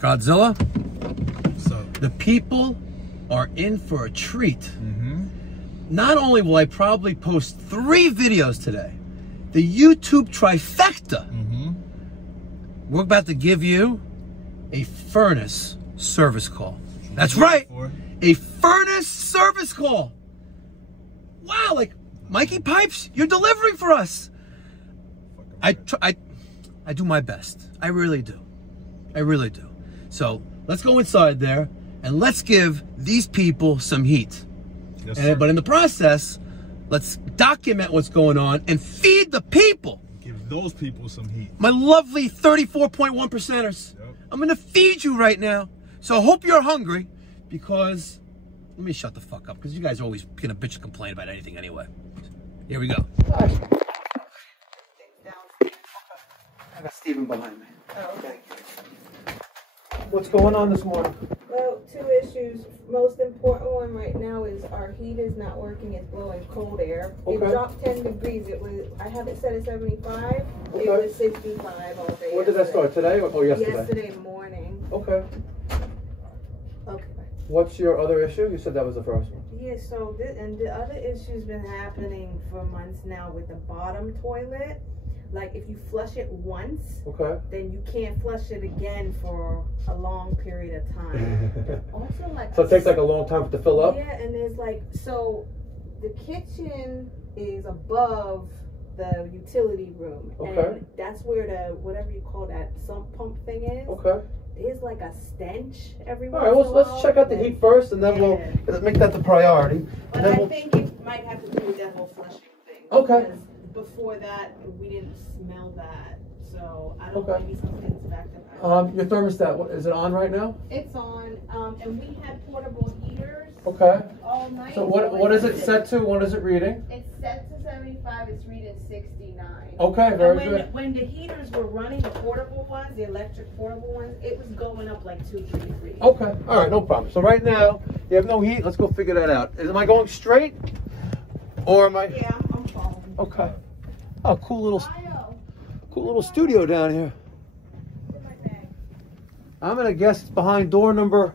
Godzilla. So The people are in for a treat. Not only will I probably post 3 videos today, the YouTube trifecta. We're about to give you a furnace service call. That's right, a furnace service call. Wow, like Mikey Pipes, you're delivering for us. I do my best. I really do. I really do. So let's go inside there and let's give these people some heat. Yes, sir. But in the process, let's document what's going on and feed the people. Give those people some heat. My lovely 34.1 percenters. Yep. I'm going to feed you right now. So I hope you're hungry because, let me shut the fuck up because you guys are always going to bitch and complain about anything anyway. Here we go. I got Steven behind me. Oh, okay. What's going on this morning? Well, 2 issues. Most important one right now is our heat is not working. It's blowing cold air. Okay. It dropped 10 degrees. It was, I have it set at 75. Okay. It was 65 all day. When did that start? Today or yesterday? Yesterday morning. Okay. Okay. What's your other issue? You said that was the first one. Yeah, so the other issue's been happening for months now with the bottom toilet. Like if you flush it once, Okay. then you can't flush it again for a long period of time. Also, like So it takes like a long time to fill up? Yeah, and there's like, so the kitchen is above the utility room. Okay. And that's where the, whatever you call that sump pump thing is. Okay. There's like a stench everywhere. All right, let's check out the heat first and then we'll make that the priority. But I think it might have to do with that whole flushing thing. Okay. Because before that, we didn't smell that. So I don't Okay. know, maybe something's backed up. Your thermostat, is it on right now? It's on, and we had portable heaters Okay. all night. So what is it set to? What is it reading? It's set to 75, it's reading 69. Okay, very And good. when the heaters were running, the portable ones, the electric portable ones, it was going up like 2-3 degrees. Okay, all right, no problem. So right now, you have no heat. Let's go figure that out. Am I going straight? Or am I? Yeah, I'm following. Okay. Oh, cool little studio down here. I'm gonna guess it's behind door number.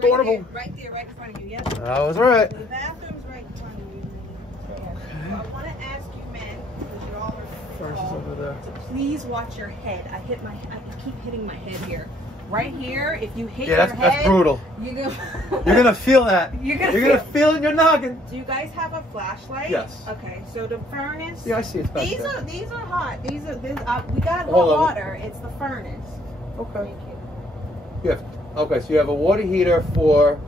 Right there, right in front of you, yep. That was right. The bathroom's right in front of you. Yeah. So I want to ask you men, because you all are First is over there. to please watch your head. I keep hitting my head here. Right here, if you hit Yeah, your that's head, brutal. you're gonna feel that. You're gonna feel it in your noggin. Do you guys have a flashlight? Yes. Okay, so the furnace. Yeah, I see it. These are hot. We got hot Hold on. water. It's the furnace. Okay. Thank you. Okay, so you have a water heater for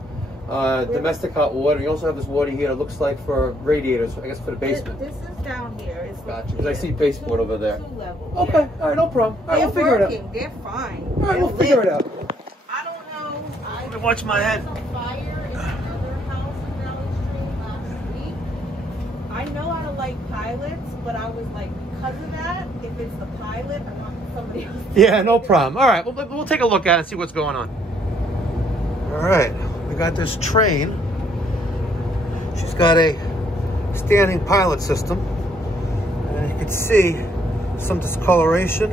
domestic hot water. You also have this water heater. Looks like for radiators. I guess for the basement. This is down here. It's Gotcha. Because I see baseboard over there. 2 levels. Okay. Yeah. All right. No problem. All right. They're We'll figure it working. out. They're fine. All right. We'll figure it out. I don't know. Let me watch my head. There was a fire in another house in Valley Street last week. I know how to light pilots, but I was like, because of that, if it's the pilot, I want somebody else. Yeah, no problem. All right, we'll take a look at it and see what's going on. All right, we got this Trane. She's got a standing pilot system, and you can see some discoloration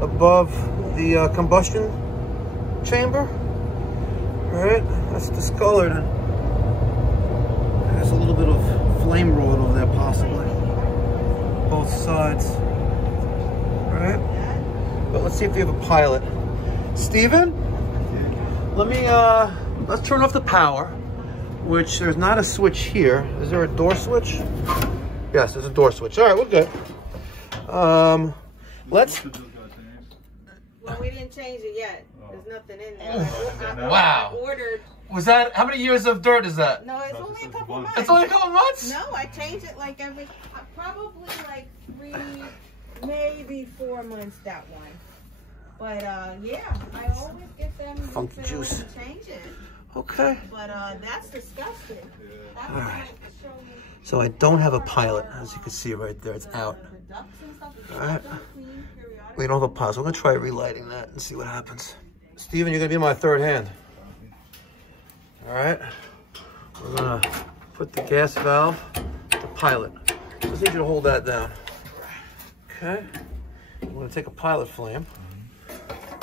above the combustion chamber. All right, that's discolored. There's a little bit of flame roll over there, possibly. Both sides. All right, but let's see if we have a pilot. Steven, let's turn off the power, which there's not a switch here. Is there a door switch? Yes, there's a door switch. All right, we're good. Let's. Well, we didn't change it yet. There's nothing in there. Wow. I ordered. Was that, how many years of dirt is that? No, it's only a couple months. It's only a couple months? No, I change it like probably like 3, maybe 4 months, that one. But yeah, I always get them Funky juice. to change it. Okay. But that's disgusting. That's All right. So I don't have a pilot, as you can see right there. It's out. All right. We don't have a pilot, so I'm gonna try relighting that and see what happens. Steven, you're gonna be my third hand. All right. We're gonna put the gas valve to pilot. Just need you to hold that down. Okay. I'm gonna take a pilot flame.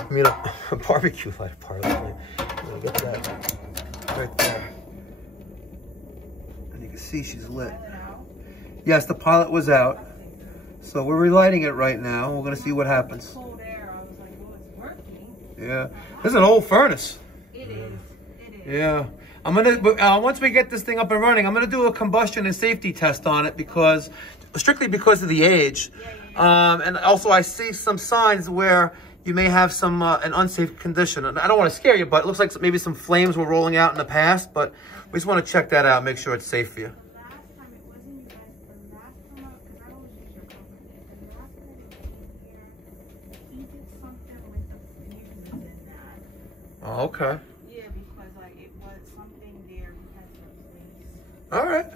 I mean, a barbecue light pilot flame. I'm gonna get that right there. And you can see she's lit. Yes, the pilot was out. So we're relighting it right now. We're gonna see what happens. Cold air. I was like, well, it's working. Yeah, this is an old furnace. It is. It is. Yeah, I'm gonna once we get this thing up and running, I'm gonna do a combustion and safety test on it because strictly because of the age, and also I see some signs where you may have some an unsafe condition. And I don't want to scare you, but it looks like maybe some flames were rolling out in the past. But we just want to check that out, make sure it's safe for you. Oh, okay. Yeah, because like it was something there because of All right.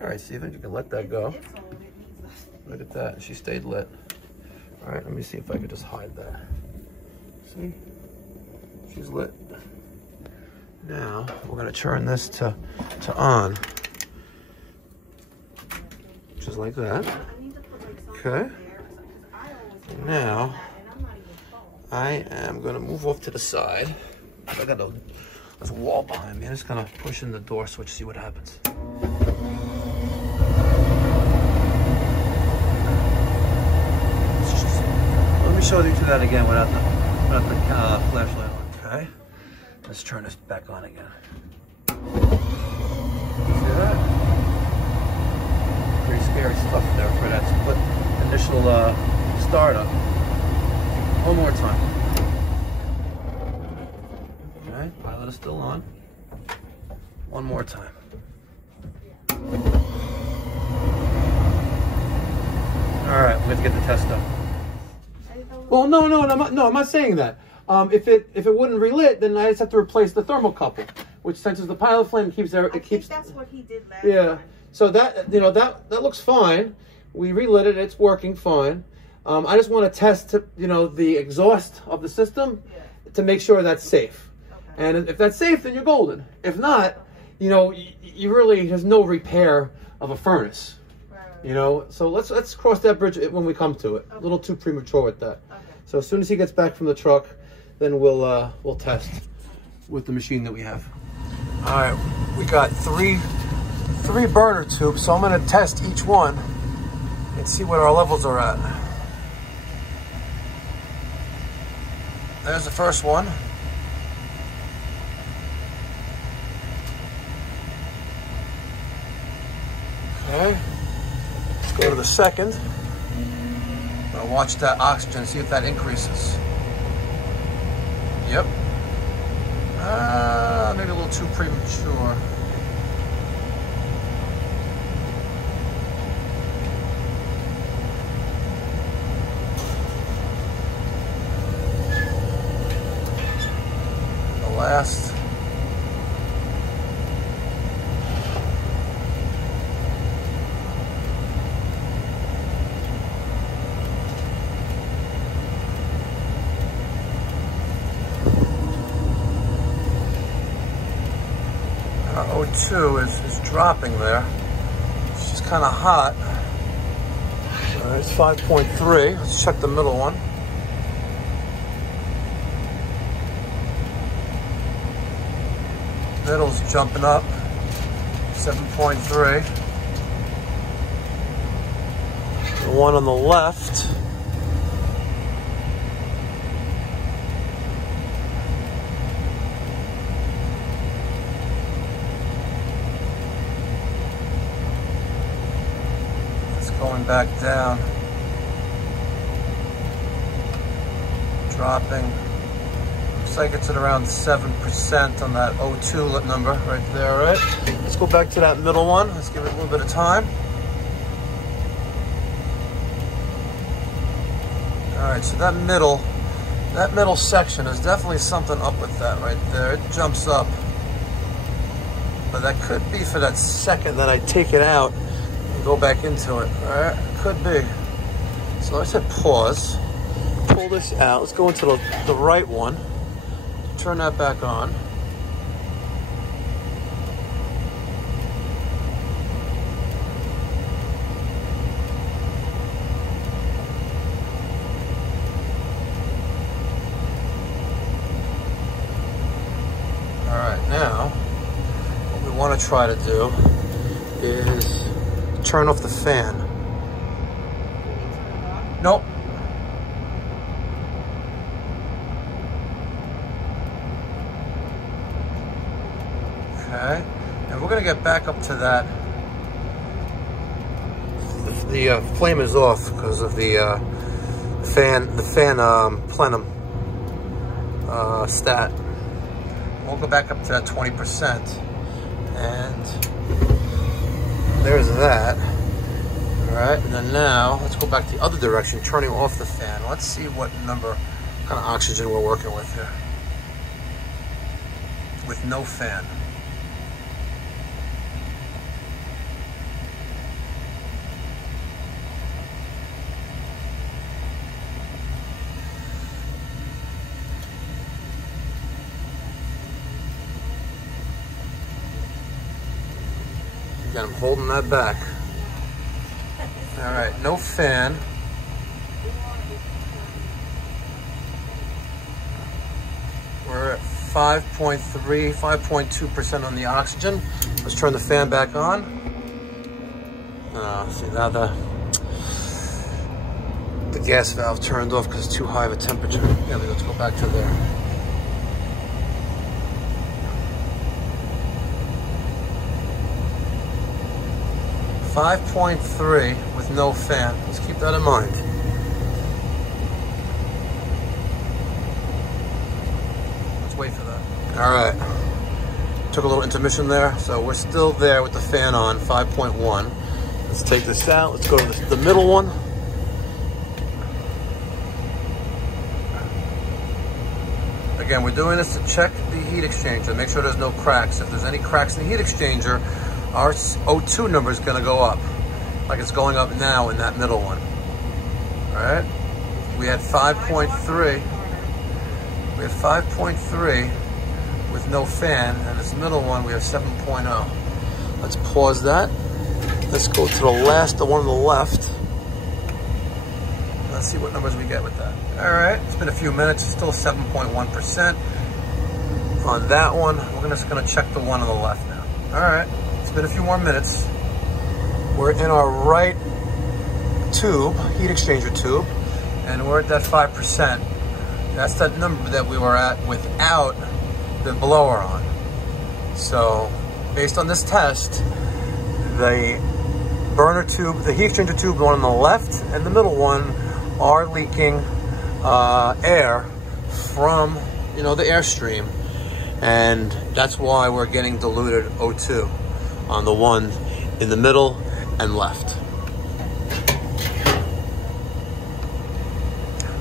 All right, Steven, you can let that go. it's old. It needs us. Look at that. She stayed lit. All right, let me see if I could just hide that. See? She's lit. Now, we're going to turn this to on. Just like that. Okay. Now, I am going to move off to the side. I got there's a wall behind me. I'm just going to push in the door switch, see what happens. Let me show you to that again without the flashlight on. Okay. Let's turn this back on again. See that? Pretty scary stuff there for that split initial startup. One more time. Okay, pilot is still on. One more time. All right, we have to get the Testo. Well, no, I'm not saying that. If it wouldn't relit, then I just have to replace the thermocouple, which senses the pilot flame keeps there. It keeps. That's what he did last Yeah. time. So that that looks fine. We relit it. It's working fine. I just want to test the exhaust of the system to make sure that's safe. Okay. And if that's safe, then you're golden. If not, you really there's no repair of a furnace. So let's cross that bridge when we come to it. Okay. A little too premature with that. Okay. So as soon as he gets back from the truck, then we'll test with the machine that we have. All right, we got three burner tubes, so I'm going to test each one and see what our levels are at. There's the first one. Okay. Go to the second. I'm gonna watch that oxygen, see if that increases. Yep. Maybe a little too premature. The last. O2 is dropping there. It's just kind of hot. It's 5.3. Let's check the middle one. Middle's jumping up. 7.3. The one on the left. Going back down, dropping. Looks like it's at around 7% on that O2 number right there, right? Let's go back to that middle one. Let's give it a little bit of time. All right, so that middle section is definitely something up with that right there. It jumps up, but that could be for that second that I take it out. Go back into it. All right, could be. So I said pause. Pull this out. Let's go into the right one. Turn that back on. want to try to do is turn off the fan. Nope. Okay, and we're gonna get back up to that. The flame is off because of the fan plenum stat. We'll go back up to that 20%, and there's that. All right, and then now let's go back the other direction, turning off the fan. Let's see what number, kind of oxygen we're working with here. With no fan. Again, I'm holding that back. All right, no fan. We're at 5.3, 5.2% on the oxygen. Let's turn the fan back on. See now the gas valve turned off because it's too high of a temperature. Yeah, let's go back to there. .3 with no fan. Let's keep that in mind. Let's wait for that. All right. Took a little intermission there, so we're still there with the fan on, 5.1. Let's take this out. Let's go to the middle one. Again, we're doing this to check the heat exchanger, make sure there's no cracks. If there's any cracks in the heat exchanger, our O2 number is going to go up, like it's going up now in that middle one. All right, we had 5.3. We had 5.3 with no fan, and this middle one we have 7.0. Let's pause that. Let's go to the last, the one on the left. Let's see what numbers we get with that. All right, it's been a few minutes. It's still 7.1% on that one. We're just going to check the one on the left now. All right. Been a few more minutes. We're in our right tube, heat exchanger tube, and we're at that 5%. That's that number that we were at without the blower on. So, based on this test, the burner tube, the heat exchanger tube, the one on the left and the middle one, are leaking air from, the airstream, and that's why we're getting diluted O2 on the one in the middle and left.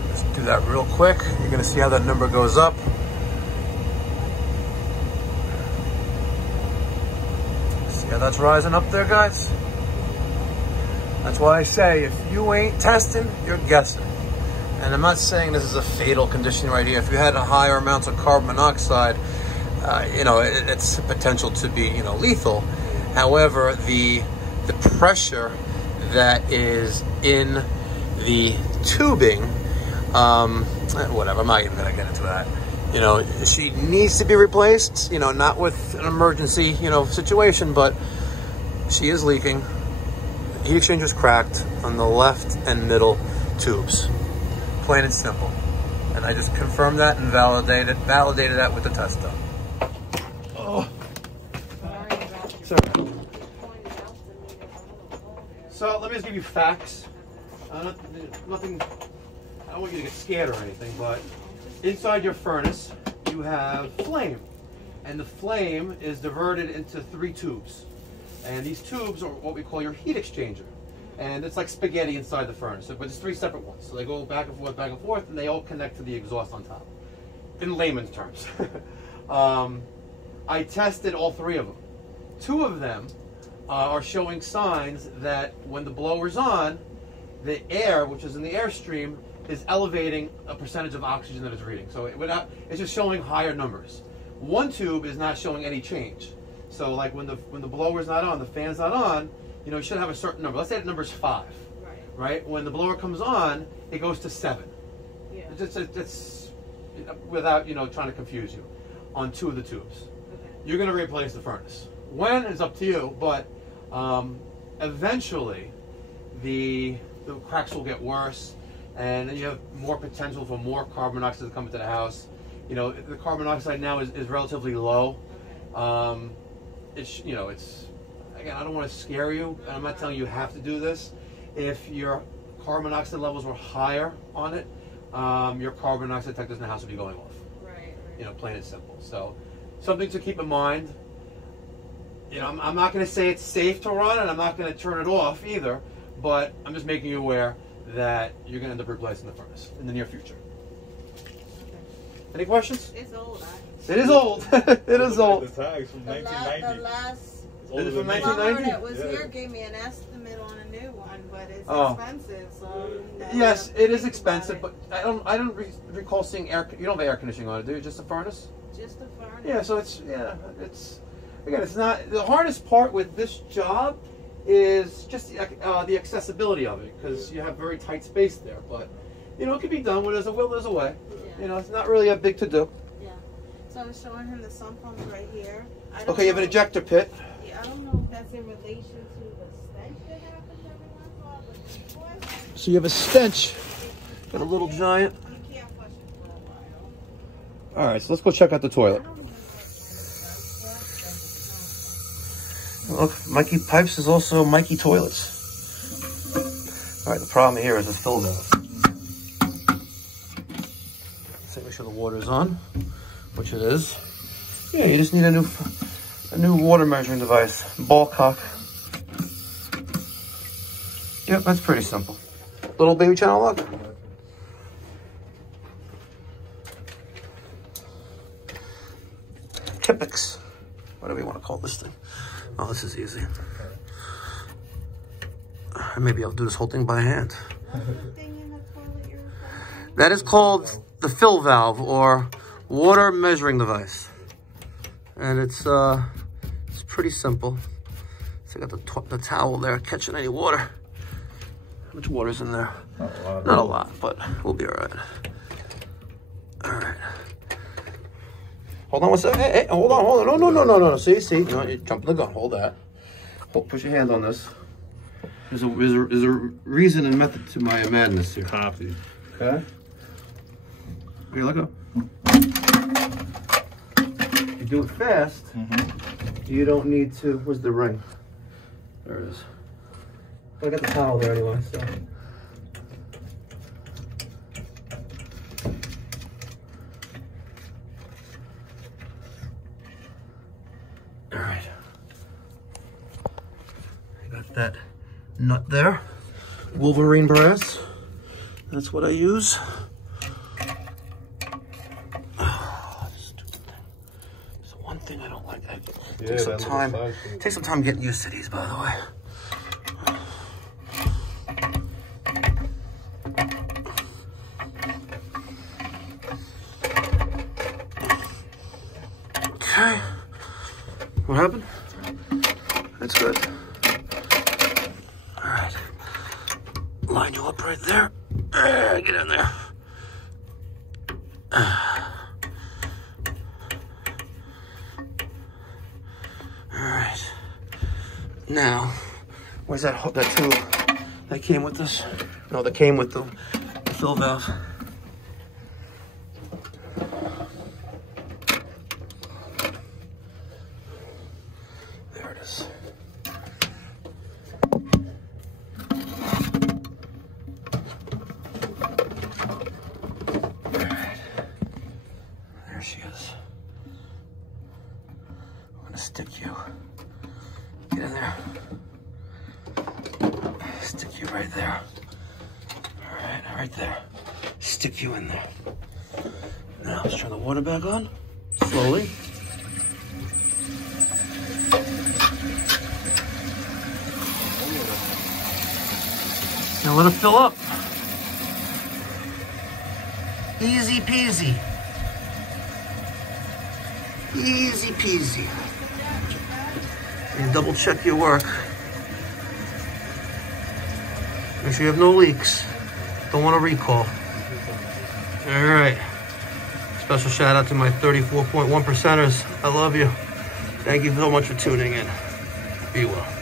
Let's do that real quick. You're gonna see how that number goes up. See how that's rising up there, guys? That's why I say, if you ain't testing, you're guessing. And I'm not saying this is a fatal condition right here. If you had a higher amounts of carbon monoxide, it's potential to be, lethal. However, the pressure that is in the tubing, whatever, I'm not even gonna get into that. She needs to be replaced, not with an emergency, situation, but she is leaking. Heat exchanger is cracked on the left and middle tubes. Plain and simple. And I just confirmed that and validated that with the Testo. Oh. So let me just give you facts. Nothing, I don't want you to get scared or anything, but inside your furnace, you have flame. And the flame is diverted into 3 tubes. And these tubes are what we call your heat exchanger. And it's like spaghetti inside the furnace, but it's 3 separate ones. So they go back and forth, and they all connect to the exhaust on top, in layman's terms. I tested all 3 of them. 2 of them are showing signs that when the blower's on, the air, which is in the airstream, is elevating a percentage of oxygen that it's reading. So it's just showing higher numbers. 1 tube is not showing any change. So like when the blower's not on, the fan's not on, you should have a certain number. Let's say the number's 5, right? When the blower comes on, it goes to 7. Yeah. It's without trying to confuse you, on 2 of the tubes. Okay. You're going to replace the furnace. when is up to you, but eventually the cracks will get worse, and then you have more potential for more carbon monoxide to come into the house. You know, the carbon monoxide now is relatively low. It's, you know, it's, again, I don't want to scare you, and I'm not telling you have to do this. If your carbon monoxide levels were higher on it, your carbon monoxide detectors in the house would be going off. Right. You know, plain and simple. So, something to keep in mind. You know, I'm not going to say it's safe to run, and I'm not going to turn it off either, but I'm just making you aware that you're going to end up replacing the furnace in the near future. Any questions? It's old. It is old. It is old. The tags from 1990. The last Is it from plumber 1990? that was here gave me an estimate on a new one, but it's expensive. So Yes, it is expensive, but I don't recall seeing air. You don't have air conditioning on it, do you? Just a furnace? just a furnace. Yeah. So it's again, it's not the hardest part with this job is just the accessibility of it, because you have very tight space there. But you know, it can be done. When there's a will, there's a way. Yeah. You know, it's not really a big to do. Yeah. So I'm showing him the sump pump right here. Okay, you have an ejector pit. Yeah, I don't know if that's in relation to the stench that happens every once in a while, but boy, So you have a stench and a little giant. you can't flush it for a while. All right, so let's go check out the toilet. I don't even know what Look, Mikey Pipes is also Mikey Toilets. All right, the problem here is this fill valve. So make sure the water is on, which it is. Yeah, you just need a new water measuring device, ball cock. Yep, that's pretty simple. Little baby channel lock. Kipix, whatever you want to call this thing. Oh, this is easy. Maybe I'll do this whole thing by hand. What's the thing in the toilet you're referring to? That is called the fill valve, or water measuring device. And it's pretty simple. So I got the towel there catching any water. How much water's in there? Not a lot, but we'll be all right. All right. Hold on one second. Hey, hold on. No. See. You know, you're jumping the gun. Hold that. Push your hand on this. There's a reason and method to my madness here. Copy. Okay. Okay, let go. You do it fast. You don't need to. Where's the ring? There it is. I got the towel there anyway, so. All right. I got that nut there. Wolverine brass. That's what I use. There's one thing I don't like. Take some time getting used to these, by the way. Okay. What happened? That's good. All right. Line you up right there. Get in there. Alright. Now, where's that tube that came with this? No, that came with the fill valve. There it is. There she is. I'm gonna stick you. Get in there. Stick you right there. All right, right there. Stick you in there. Now let's turn the water back on. Slowly. Now let it fill up. Easy peasy. Easy peasy. And double check your work. Make sure you have no leaks. Don't want to recall. All right. Special shout out to my 34.1 percenters. I love you. Thank you so much for tuning in. Be well.